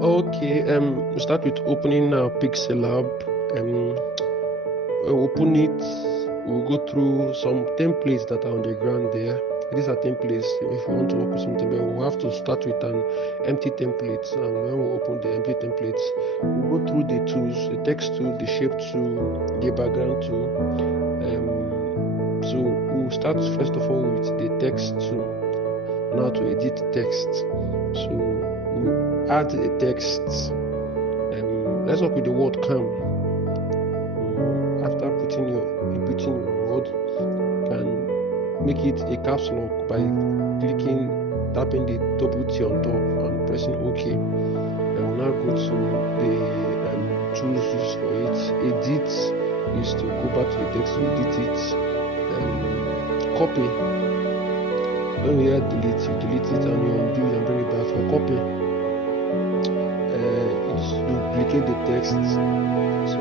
Okay, we start with opening PixelLab. Open it. We'll go through some templates that are on the ground there. These are templates. If you want to work with something, but we'll have to start with an empty template. And when we open the empty templates, we'll go through the tools: the text tool, the shape tool, the background tool. So we'll start first of all with the text tool. Now to edit text. So we'll add a text. Let's work with the word "cam." After inputting your word, you can make it a caps lock by tapping the double T on top and pressing OK. We'll now go to the tools used for it. Edit is to go back to the text to edit it. Copy. When we add delete, you delete it and you undo it and bring it back. For copy, it's duplicate the text. So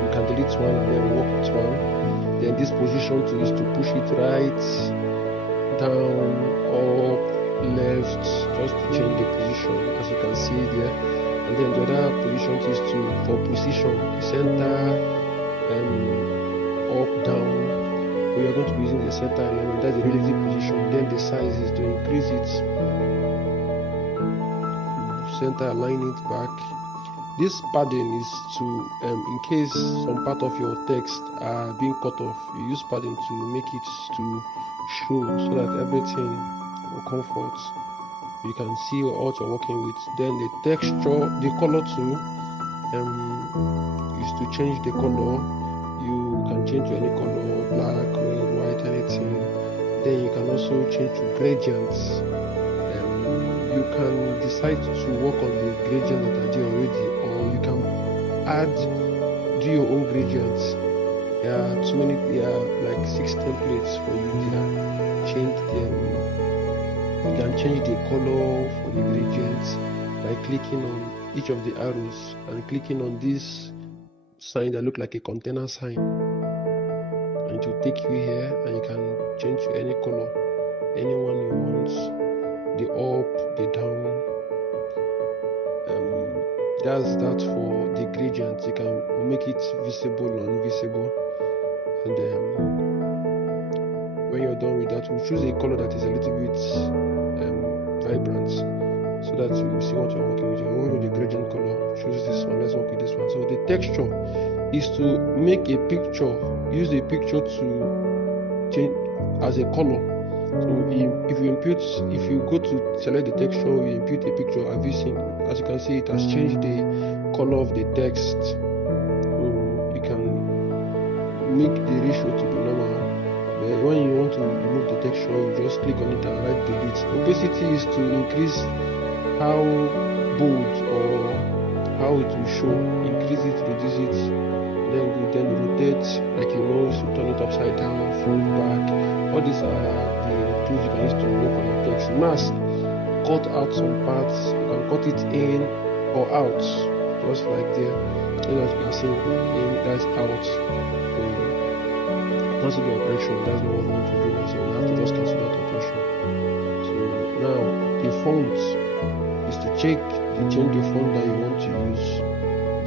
you can delete one and then work with one. Then this position tool is to push it right, down, up, left, just to change the position, as you can see there. And then the other position is for position, center, up, down. We are going to be using the center alignment. That's the relative position. Then the size is to increase it, center, align it back. This padding is to, in case some part of your text are being cut off, you use padding to make it to show so that everything will come forth. You can see what you're working with. Then the texture, the color tool, is to change the color. You can change to any color, black, red, white, anything. Then you can also change to gradients. You can decide to work on the gradient that are there already, or you can do your own gradients. There are like 6 templates for you there. Change them. You can change the color for the gradients by clicking on each of the arrows and clicking on this sign that look like a container sign, and it will take you here, and you can change to any color, anyone you want, the up, the down. That's that for the gradient. You can make it visible or invisible, and when you're done with that, we'll choose a color that is a little bit vibrant, so that you will see what you're working with. You're working with the gradient color, choose this one. Let's work with this one. So the texture is to make a picture, use a picture to change as a color. So if you go to select the texture, you input a picture. Have you seen? As you can see, it has changed the color of the text. You can make the ratio to be normal. But when you want to remove the texture, you just click on it and write delete. Opacity is to increase how bold or how it will show. Increase it, reduce it. Then rotate, like you turn it upside down, front, back. All these are the tools you can use to work on your text. Mask, cut out some parts. You can cut it in or out, just like there. And as you can see, in, that's out. Cancel the operation. That's not what we want to do. So we have to just cancel that operation. So now the font is to change the font that you want to use.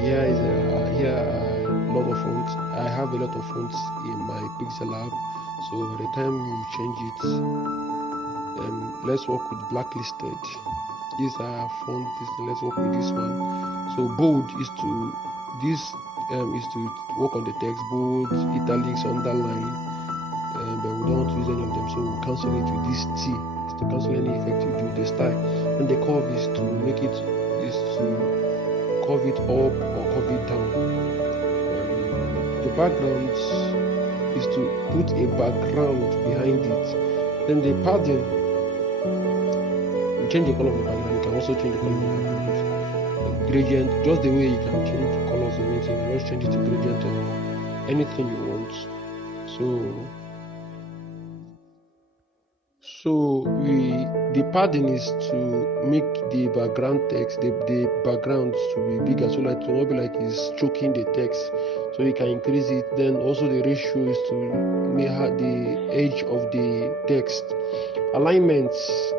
Here are a lot of fonts. I have a lot of fonts in my PixelLab. So by the time you change it, let's work with blacklisted. These are fonts. Let's work with this one. So bold is to work on the text. Bold, italics, underline. But we don't want to use any of them, so we'll cancel it with this T. It's to cancel any effect you do. The style and the curve is to curve it up or curve it down. The background is to put a background behind it. Then the padding, you change the color of the background. You can also change the color of the background. The gradient, just the way you can change colors or anything, you just change it to gradient or anything you want. So the padding is to make the background text, the background to be bigger, so like to not be like it's choking the text. So you can increase it. Then also the ratio is to make the edge of the text. Alignments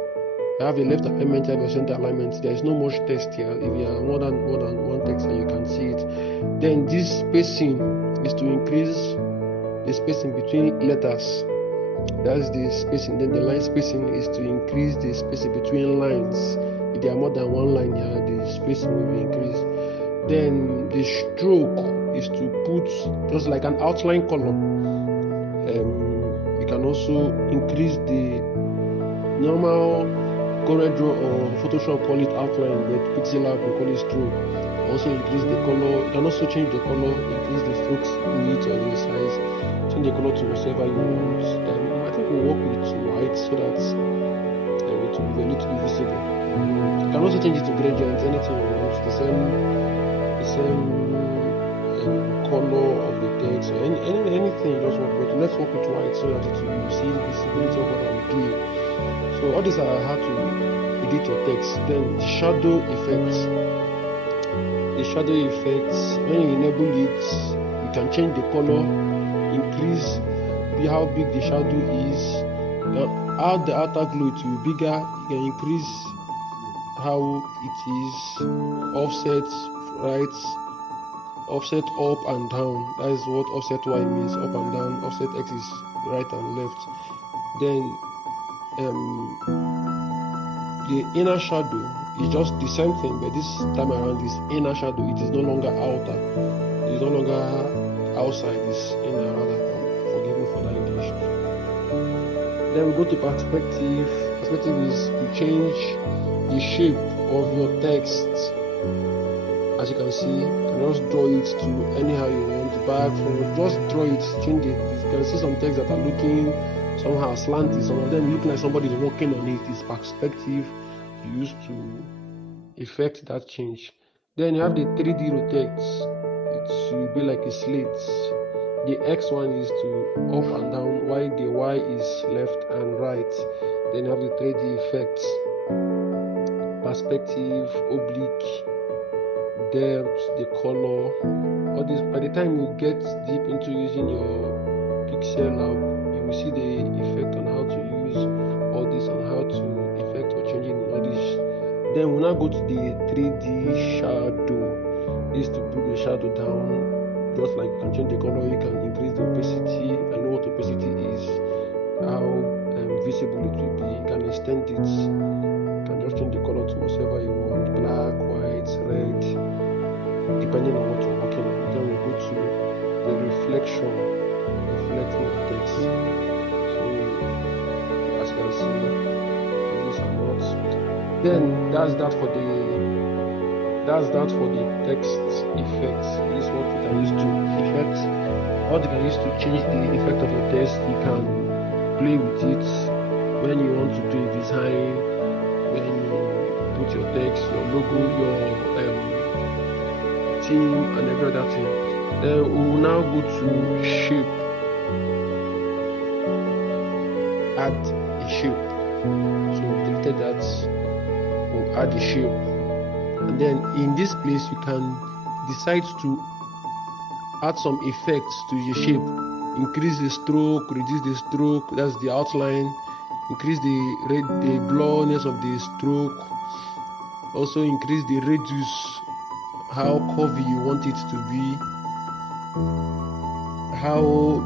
I have a left alignment, I have a center alignment. There is no much text here. If you have more than one text, and you can see it. Then this spacing is to increase the spacing between letters. That's the spacing. Then the line spacing is to increase the spacing between lines. If there are more than one line here, the spacing will be increased. Then the stroke is to put just like an outline color. You can also increase the normal CorelDRAW or Photoshop call it outline, but PixelLab will call it stroke. Also increase the color. You can also change the color, increase the strokes width or the size, change the color to whatever you want. I think we'll work with white so that it will be a little bit visible. You can also change it to gradient, anything you want, the same color of the text or anything you just want. But let's work with white so that you see the visibility of what I'm doing. So all these are how to edit your text. Then the shadow effects. The shadow effects, when you enable it, you can change the color, increase how big the shadow is. How the outer glow it will be bigger. You can increase how it is, offset right, offset up and down. That is what offset Y means, up and down. Offset X is right and left. Then the inner shadow is just the same thing, but this time around this inner shadow, it is no longer outer, it is no longer outside, it's inner rather. Forgive me for that English. Then we go to perspective. Perspective is to change the shape of your text. As you can see, you can just draw it to anyhow you want, back, from, just draw it, change it. You can see some text that are looking somehow slanted, some of them look like somebody is working on it. It's perspective used to effect that change. Then you have the 3D rotate. It will be like a slit. The X one is to up and down, while the Y is left and right. Then you have the 3D effects, perspective, oblique, depth, the color. All this. By the time you get deep into using your PixelLab, you will see the effect on how to use all this and how to effect or changing all this. Then we'll now go to the 3D shadow. This is to bring the shadow down. Just like you can change the color, you can increase the opacity. I know what opacity is, how visible it will be. You can extend it. You can just change the color to whatever you want, black, white, red, depending on what you're working on. Then we go to the reflecting the text. So as you can see, these are not. Then that's that for the text effects. This is what we can use to effect. What you can use to change the effect of your text. You can play with it when you want to do a design, when you put your text, your logo, your theme and every other thing. Then we will now go to shape. Add a shape. So we deleted that. We'll add a shape. And then in this place you can decide to add some effects to your shape. Increase the stroke, reduce the stroke, that's the outline. Increase the blurriness of the stroke. Also increase the radius, how curvy you want it to be, how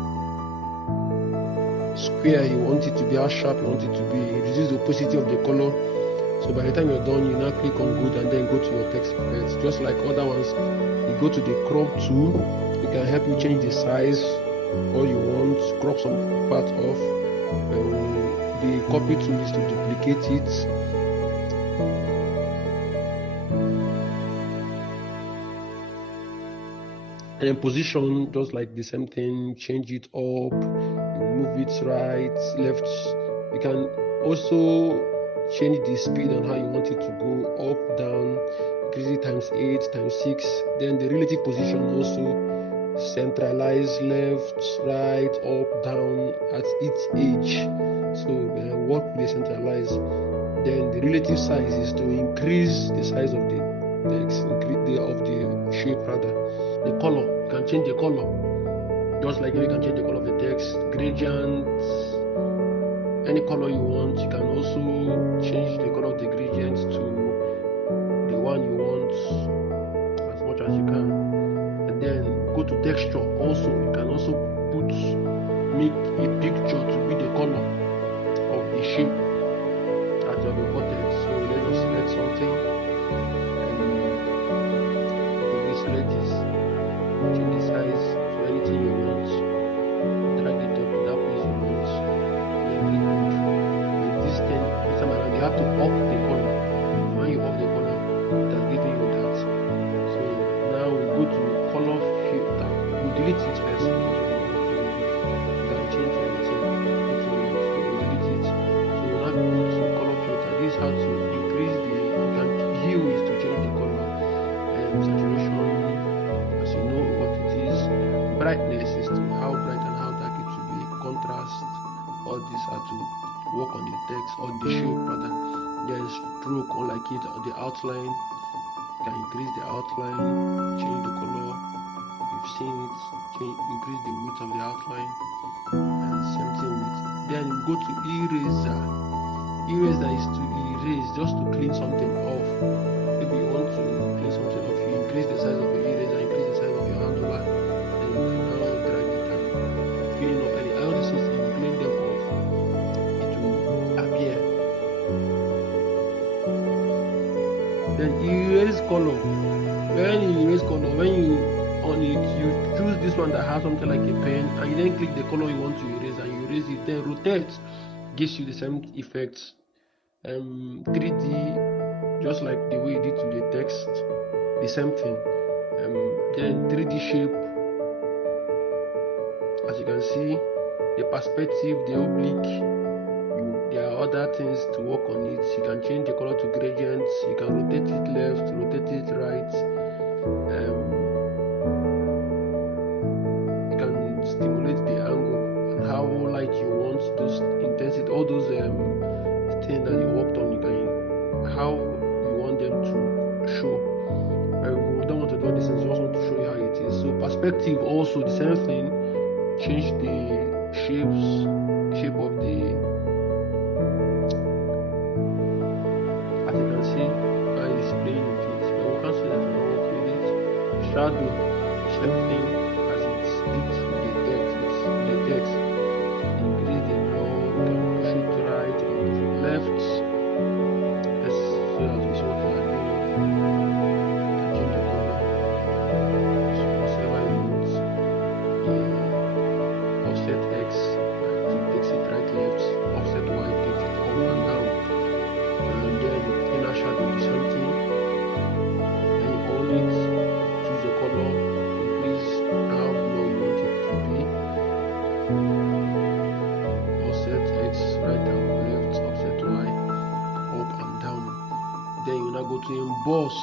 square you want it to be, how sharp you want it to be. Reduce the opacity of the color. So by the time you're done, you now click on good and then go to your text effects. Just like other ones, you go to the crop tool. It can help you change the size or you want, crop some part off. The copy tool is to duplicate it. And then position, just like the same thing, change it up, you move it right, left. You can also change the speed on how you want it to go, up, down, increase it times 8, times 6. Then the relative position also, centralize, left, right, up, down at each edge. So work with the centralize. Then the relative size is to increase the size of the text, increase of the shape rather. The color, you can change the color. Just like you can change the color of the text, gradient, any color you want. You can also change the color of the gradient to the one you want as much as you can. And then go to texture. Also, you can also make a picture to be the color of the shape that you have imported. So let us select something and select this, change the size to anything you want, drag it up to that place you want, then click good. And this time around you have to off the color. When you off the color, it has given you that. So now we go to color filter. We delete it first because you can change anything if you want. So we delete it. So now we go to color filter. This is how to increase the hue is to change the color, saturation, as you know what it is. Brightness is to how bright and how dark it should be. Contrast, all these are to work on the text or the shape rather. There is stroke, or like it, or the outline. You can increase the outline, change the color. You've seen it, increase the width of the outline, and same thing with. Then you go to eraser. Eraser is to erase, just to clean something off. Maybe you want to clean something off, you increase the size of your eraser, increase the size of your handler, then you can now drag it and clean off any all these things. If you clean them off, it will appear. Then erase color. When you erase color, when you on it, you choose this one that has something like a pen, and you then click the color you want to erase, and you erase it. Then rotate gives you the same effects. 3D, just like the way you did to the text, the same thing. Then 3D shape, as you can see, the perspective, the oblique. There are other things to work on it. You can change the color to gradients. You can rotate it left, rotate it right. You can stimulate the angle and how light you want, those intensity, all those things that you worked on. You can how you want them to show. We don't want to do this, we just want to show you how it is. So perspective also the same thing. Change the shape of the. As you can see, I is playing with it, but we can't see that we don't work with it. Shadow, same thing as it did with the text. Increase the blur, you can push it right, you can push it left. Let's so that we see what we are doing. Change the color. So whatever you want. Offset X, it takes it right, left. Offset Y takes it up and down. And then inner shadow, the same thing. Then you hold it, choose your color, increase how low you want it to be. Offset X, right down, left, offset Y, up and down. Then you now go to emboss.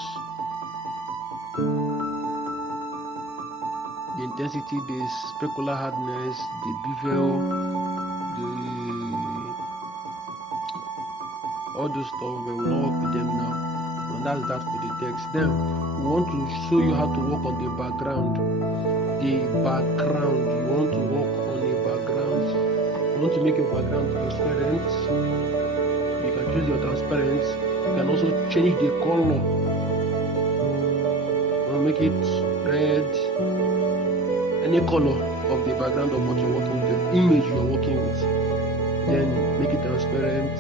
The intensity, the specular hardness, the bevel, all those stuff, we will not work with them now. And that's that for the text. Then we want to show you how to work on the background. You want to work on the background. You want to make your background transparent. You can choose your transparent. You can also change the color. Make it red. Any color of the background of what you're working with, the image you're working with. Then make it transparent.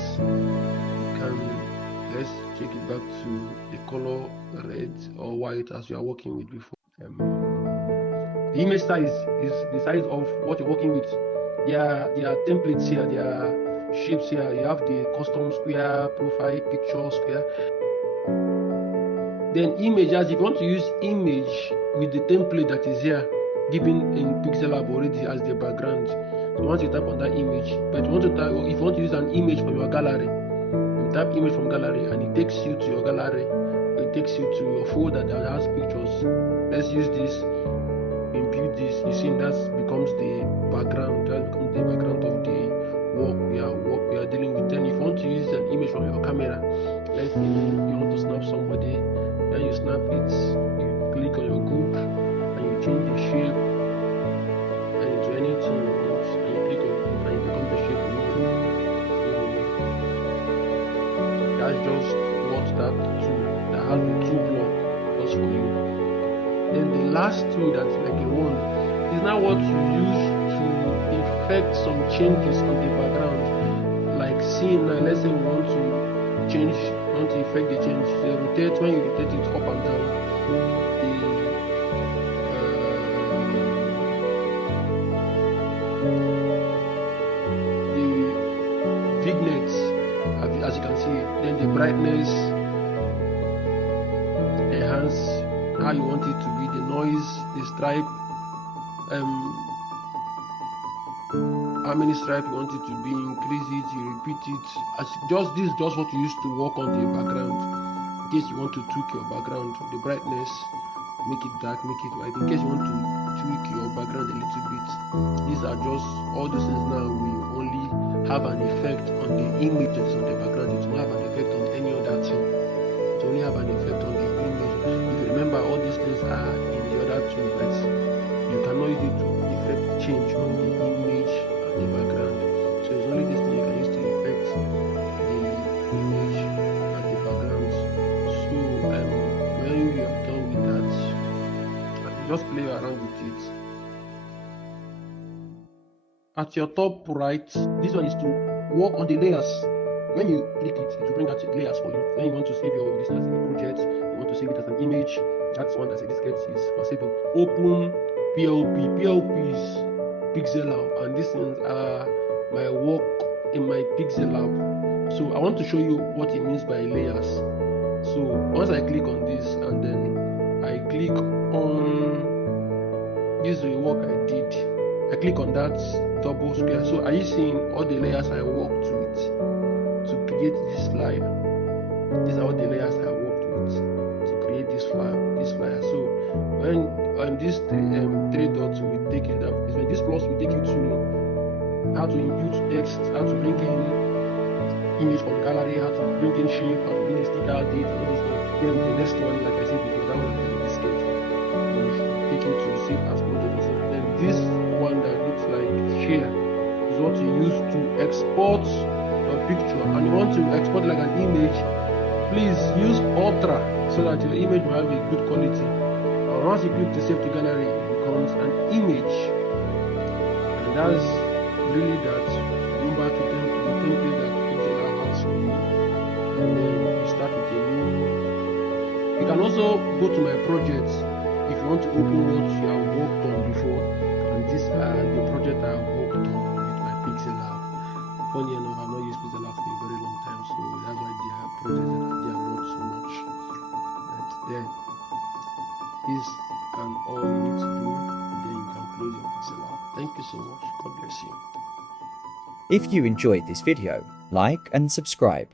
Let's take it back to the color red or white as you are working with before. The image size is the size of what you're working with. There are templates here, there are shapes here. You have the custom square, profile, picture, square. Then images, if you want to use image with the template that is here, given in PixelLab already as the background. So once you tap on that image, but if you want to use an image from your gallery, you tap image from gallery and it takes you to your gallery. It takes you to your folder that has pictures. Let's use this, impute this. You see that becomes the background. That becomes the background of the work we are dealing with. Then if you want to use an image from your camera, let's say you want to snap somebody, then you snap it, you click on your group and you change the shape and to anything you want, and you click on group and it becomes the shape immediately. last tool that's like a wand is now what you use to effect some changes on the background. Like seeing now, let's say we want to effect the change. So rotate, when you rotate it up and down, the vignette, as you can see, then the brightness, enhance how you want it to be, the noise, the stripe, how many stripes you want it to be, increase it, you repeat it. This is just what you use to work on the background. In case you want to tweak your background, the brightness, make it dark, make it white. In case you want to tweak your background a little bit, these are just all those things. Now will only have an effect on the images of the background. It will not have an effect on any other thing. It will only have an effect on the image. If you remember, all these things are in the other two, but you cannot use it to effect change on the image and the background. So it's only this thing you can use to effect the image and the background. So when you are done with that, just play around with it. At your top right, this one is to work on the layers. When you click it, it will bring out the layers for you. When you want to save your this as a project, you want to save it as an image, that's one that says diskette is for saving. Open PLP. PLP is PixelLab, and these things are my work in my PixelLab. So I want to show you what it means by layers. So once I click on this and then I click on this is the work I did. I click on that double square. So are you seeing all the layers I worked with to create this flyer? These are all the layers I worked with to create this flyer. So when these three dots will take you that, when this plus will take you to how to input text, how to bring in image from gallery, how to bring in shape, how to bring in sticker date, and all this stuff. Then the next one, like I said before, that one is the diskette. Take you to save as project. Then this one that looks like share is what you use to export a picture, and you want to export like an image. Please use Ultra so that your image will have a good quality. And once you click to save to gallery, it becomes an image, and that's really that. Go back to the template that PixelLab has for you, and then you start with a new. You can also go to my projects if you want to open what you have worked on before, and these are the project I have worked on with my PixelLab. Funny enough, I've not used PixelLab for a very long time, so that's why they are projects that they are not so much. But then is and all you need to do, and then you can close your PixelLab. Thank you so much. God bless you. If you enjoyed this video, like and subscribe.